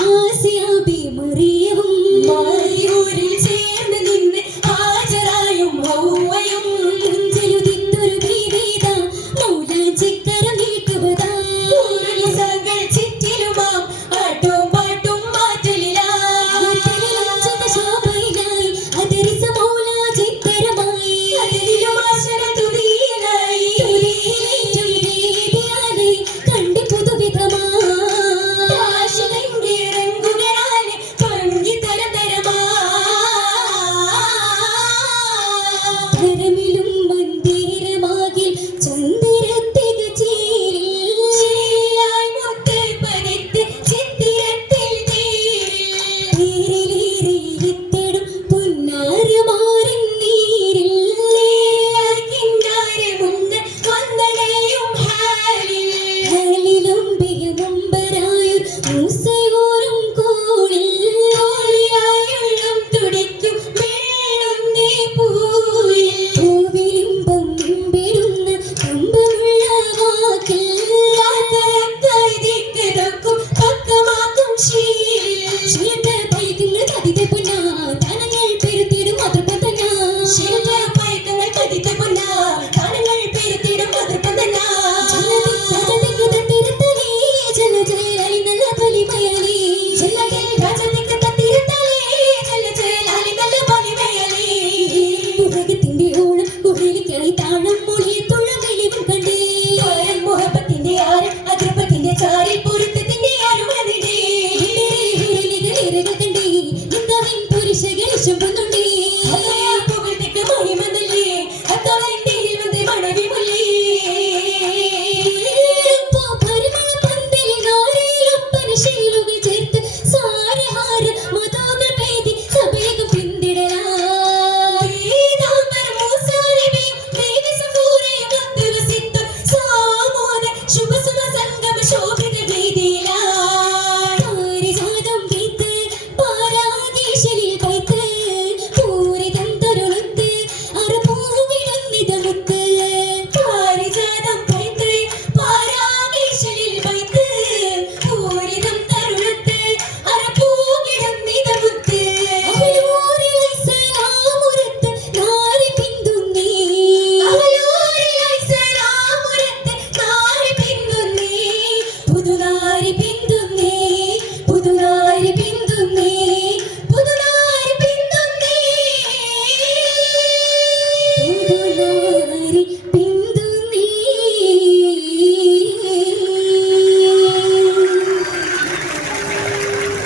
ആസിയാബി മറിയവും മറിയൂരിൽ ചേർന്ന് നിന്ന് ഹാജറായും ഹൗവയും മുഞ്ചെഴുതിന്നൊരു ബീവീത മൗലാഞ്ചിക്കരം നീട്ടുവതാ സകൾ ചുറ്റിലുമാം ആട്ടും പാട്ടും മാറ്റലിലായി ശോഭയിലായി അതിരിസ മൗലാജിത്തരമായി അതിലും ആശന തുതിയിലായി തുതിയിലേറ്റും വേദിയാലെ കണ്ടി പുതുവിധമാ ധരമിലും മന്ദിരമാകിൽ ചന്ദിരത്തിക ചേരിലായി മുത്ത് പരത്ത് ചിത്തിരത്തിൽ തേരിലേറിയെത്തിടും പുന്നാരമാറിൻ നീരിൽ കിന്നാരമുണ്ട് വന്ദനയും ഹാലിലും ബിയമുമ്പരായും മൂസയോരും കോണിൽ ഓളിയായുള്ളും തുടിക്കും മേളും നീ പൂവിലിമ്പം പെടുന്ന കമ്പമുള്ള വാക്കിൽ ദിക്കും പക്കമാക്കും ശീലത്തെ പൈക്കങ്ങൾ കതിത്തെ പൊന്ന താനങ്ങൾ പെരുത്തിടും മാതൃപതന ശീലത്തെ പൈക്കങ്ങൾ കതിത്തെ പൊന്ന താനങ്ങൾ പെരുത്തിടും മാതൃപതന ജല ജലാലി നല്ല ബലിമയാലി ജല രാജത്തിക്ക് തത്തിരത്തലേ ജല ജലാലി നല്ല ബലിമയാലി മുഹബത്തിന്റെ ഓണം കുളിരിക്കായി താളം മൊഴിയെ തുള്ളമെളിവും കണ്ടേ മുഹബത്തിന്റെ ആരം അതൃപ്പത്തിന്റെ ചാരിൽ പൊരുത്തത്തിന്റെ ആരുമതിടേ കണ്ടേ ഇന്താവിൻ പുരുഷകൾ ശുഭുന്നുണ്ടേ പുകഴ്ത്തിക്ക് മഹിമന്നല്ലേ അത്തവന്റെ വന്ന് മണവി മുല്ലേ പരിമള പന്തലിൽ നാരിയിലൊപ്പന ശീലുകൾ ചേർത്ത് സാരഹാര മതോകൾ പേതി സഭേകം പിന്തിടലായി ശുഭസുമ സംഗമ ശോഭിത വേദിയിലായി പാരാഗീശലിൽ പൈത്ത് പൂരിതം തരുണത്ത് അറപൂവിടുന്നിതമുത്ത് പാരിജാതം പൈത്ത് പാരാഗീശലിൽ പൈത്ത് പൂരിതം തരുണത്ത് അറപൂവിടുന്നിതമുത്ത് അവലൂരിൽ സലാമുരത്ത് നാരി പിന്തുന്നീ അവലൂരിൽ സലാമുരത്ത് നാരി പിന്തുന്നീ പുതുനാരി